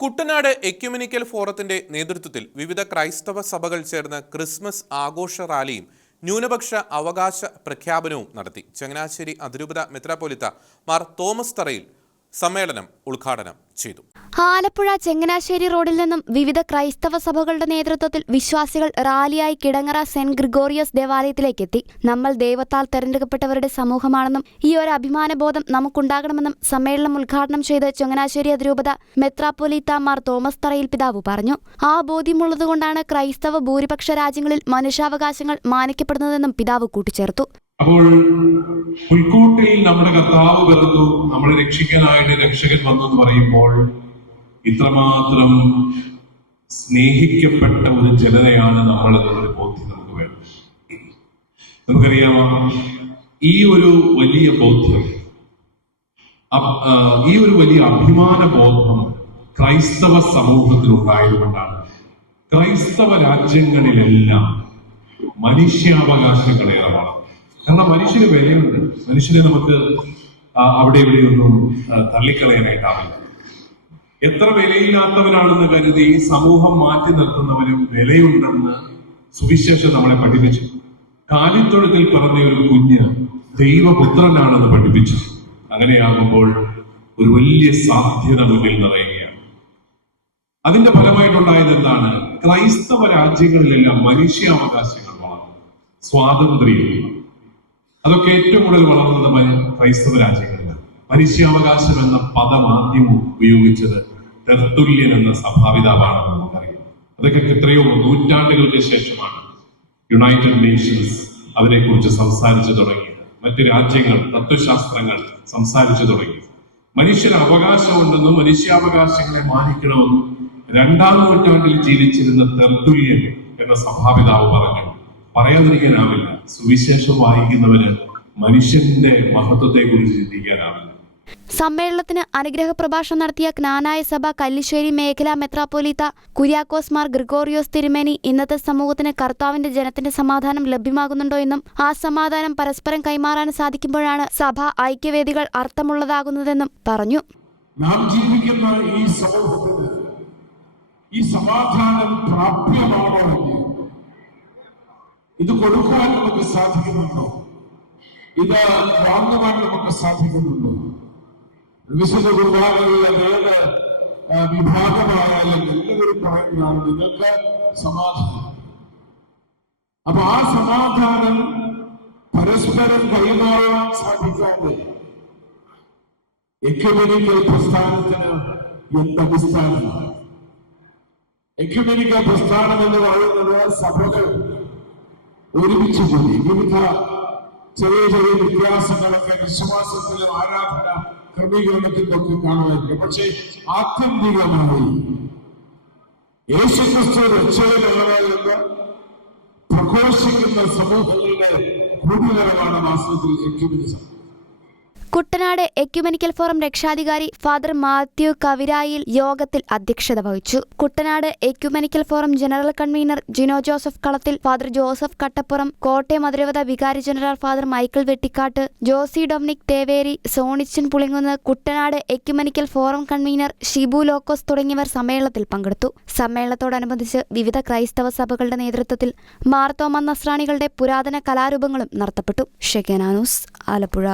Kuttanad ecumenical ഫോറത്തിന്റെ നേതൃത്വത്തിൽ വിവിധ ക്രൈസ്തവ സഭകൾ ചേർന്ന് ക്രിസ്മസ് ആഘോഷ റാലിയും ന്യൂനപക്ഷ അവകാശ പ്രഖ്യാപനവും നടത്തി. ചങ്ങനാശ്ശേരി അതിരൂപത മെത്രാപ്പൊലീത്ത മാർ തോമസ് തറയിൽ സമ്മേളനം ഉദ്ഘാടനം ചെയ്തു. ആലപ്പുഴ ചങ്ങനാശ്ശേരി റോഡിൽ നിന്നും വിവിധ ക്രൈസ്തവ സഭകളുടെ നേതൃത്വത്തിൽ വിശ്വാസികൾ റാലിയായി കിടങ്ങറ സെന്റ് ഗ്രിഗോറിയസ് ദേവാലയത്തിലേക്ക് എത്തി. നമ്മൾ ദൈവത്താൽ തെരഞ്ഞെടുക്കപ്പെട്ടവരുടെ സമൂഹമാണെന്നും ഈ ഒരു അഭിമാനബോധം നമുക്കുണ്ടാകണമെന്നും സമ്മേളനം ഉദ്ഘാടനം ചെയ്ത് ചങ്ങനാശ്ശേരി അതിരൂപത മെത്രാപ്പൊലീത്ത മാർ തോമസ് തറയിൽ പിതാവ് പറഞ്ഞു. ആ ബോധ്യമുള്ളതുകൊണ്ടാണ് ക്രൈസ്തവ ഭൂരിപക്ഷ രാജ്യങ്ങളിൽ മനുഷ്യാവകാശങ്ങൾ മാനിക്കപ്പെടുന്നതെന്നും പിതാവ് കൂട്ടിച്ചേർത്തു. അപ്പോൾ പുൽക്കൂട്ടിൽ നമ്മുടെ കർത്താവ് പിറന്നു, നമ്മളെ രക്ഷിക്കാനായിട്ട് രക്ഷകൻ വന്നു എന്ന് പറയുമ്പോൾ ഇത്രമാത്രം സ്നേഹിക്കപ്പെട്ട ഒരു ജനതയാണ് നമ്മൾ എന്നുള്ളൊരു ബോധ്യം നമുക്ക് വേണം. നമുക്കറിയാമോ, ഈ ഒരു വലിയ ബോധ്യം, ഈ ഒരു വലിയ അഭിമാന ബോധം ക്രൈസ്തവ സമൂഹത്തിനുണ്ടായതുകൊണ്ടാണ് ക്രൈസ്തവ രാജ്യങ്ങളിലെല്ലാം മനുഷ്യാവകാശങ്ങളേറെ വളർന്നു. കാരണം മനുഷ്യന് വിലയുണ്ട്. മനുഷ്യനെ നമുക്ക് അവിടെ ഇവിടെയൊന്നും തള്ളിക്കളയാനായിട്ടാവില്ല. എത്ര വിലയില്ലാത്തവനാണെന്ന് കരുതി ഈ സമൂഹം മാറ്റി നിർത്തുന്നവരും വിലയുണ്ടെന്ന് സുവിശേഷം നമ്മളെ പഠിപ്പിച്ചു. കാലിത്തൊഴുത്തിൽ പറഞ്ഞ ഒരു കുഞ്ഞ് ദൈവപുത്രനാണെന്ന് പഠിപ്പിച്ചു. അങ്ങനെയാകുമ്പോൾ ഒരു വലിയ സാധ്യത മുന്നിൽ നിറയുകയാണ്. അതിന്റെ ഫലമായിട്ടുണ്ടായത് എന്താണ്? ക്രൈസ്തവ രാജ്യങ്ങളിലെല്ലാം മനുഷ്യാവകാശങ്ങൾ വളർന്നു, സ്വാതന്ത്ര്യം, അതൊക്കെ ഏറ്റവും കൂടുതൽ വളർന്നത് ക്രൈസ്തവ രാജ്യങ്ങളിലാണ്. മനുഷ്യാവകാശം എന്ന പദം ആദ്യം ഉപയോഗിച്ചത് തെർത്തുല്യൻ എന്ന സഭാപിതാവാണെന്ന് നമുക്കറിയാം. അതൊക്കെ എത്രയോ നൂറ്റാണ്ടുകൾക്ക് ശേഷമാണ് യുണൈറ്റഡ് നേഷൻസ് അവരെ കുറിച്ച് സംസാരിച്ചു തുടങ്ങിയത്. മറ്റ് രാജ്യങ്ങൾ, തത്വശാസ്ത്രങ്ങൾ സംസാരിച്ചു തുടങ്ങി. മനുഷ്യന് അവകാശമുണ്ടെന്നും മനുഷ്യാവകാശങ്ങളെ മാനിക്കണമെന്നും 2-ാം നൂറ്റാണ്ടിൽ ജീവിച്ചിരുന്ന തെർത്തുല്യൻ എന്ന സഭാപിതാവ് പറഞ്ഞു. പറയാതിരിക്കാനാവില്ല. സുവിശേഷം വായിക്കുന്നവന് മനുഷ്യന്റെ മഹത്വത്തെ കുറിച്ച് ചിന്തിക്കാനാവില്ല. സമ്മേളനത്തിന് അനുഗ്രഹ പ്രഭാഷണം നടത്തിയ ജ്ഞാനായ സഭ കല്ലിശ്ശേരി മേഖലാ മെത്രാപ്പൊലീത്ത കുര്യാക്കോസ് മാർ ഗ്രിഗോറിയോസ് തിരുമേനി ഇന്നത്തെ സമൂഹത്തിന് കർത്താവിന്റെ ജനത്തിന്റെ സമാധാനം ലഭ്യമാകുന്നുണ്ടോ എന്നും ആ സമാധാനം പരസ്പരം കൈമാറാൻ സാധിക്കുമ്പോഴാണ് സഭ ഐക്യവേദികൾ അർത്ഥമുള്ളതാകുന്നതെന്നും പറഞ്ഞു. നാം ജീവിക്കുന്ന ഈ സമൂഹത്തിന് ഈ സമാധാനം പ്രാപ്യമാണോ? ഇത് കൊടുക്കുവാൻ നമുക്ക് സാധിക്കുന്നുണ്ടോ? ഇത് വാങ്ങുവാൻ നമുക്ക് സാധിക്കുന്നുണ്ടോ? വിശുദ്ധ കുർബാനകളിലെ ഏത് വിഭാഗമായാലും എല്ലാവരും പറയുന്നതാണ് നിങ്ങൾക്ക് സമാധാനം. അപ്പൊ ആ സമാധാനം പരസ്പരം കൈമാറാൻ സാധിക്കാതെ എക്യുമെനിക്കൽ പ്രസ്ഥാനത്തിന് എന്തടിസ്ഥാനമാണ്? എക്യുമെനിക്കൽ പ്രസ്ഥാനം എന്ന് പറയുന്നത് സഭകൾ ഒരുമിച്ച് കൂടി വിവിധ ചെറിയ ചെറിയ വ്യത്യാസങ്ങളൊക്കെ വിശ്വാസത്തിലും ആരാധന ക്രമീകരണത്തിലൊക്കെ കാണുമായിരിക്കും. പക്ഷെ ആത്യന്തികമായി യേശുക്രിസ്തു രക്ഷകനാണെന്ന് പ്രഘോഷിക്കുന്ന സമൂഹങ്ങളുടെ കൂടിവരവാണ് വാസ്തവത്തിൽ എക്യുമെനിസം. കുട്ടനാട് എക്യുമെനിക്കൽ ഫോറം രക്ഷാധികാരി ഫാദർ മാത്യു കവിരായിൽ യോഗത്തിൽ അധ്യക്ഷത വഹിച്ചു. Kuttanad ecumenical forum general convener Jino Joseph Kalathil, father Joseph Kattappuram, Kottayam അതിരൂപത വികാരി general father Michael Vettikattu, Josy Dominic Theveri, Sonichan Pulinkunnu, Kuttanad ecumenical forum convener Shibu Lukose തുടങ്ങിയവർ സമ്മേളനത്തിൽ പങ്കെടുത്തു. സമ്മേളനത്തോടനുബന്ധിച്ച് വിവിധ ക്രൈസ്തവ സഭകളുടെ നേതൃത്വത്തിൽ മാർത്തോമ നസ്രാണികളുടെ പുരാതന കലാരൂപങ്ങളും നടത്തപ്പെട്ടു. ഷെക്കനാനൂസ്, ആലപ്പുഴ.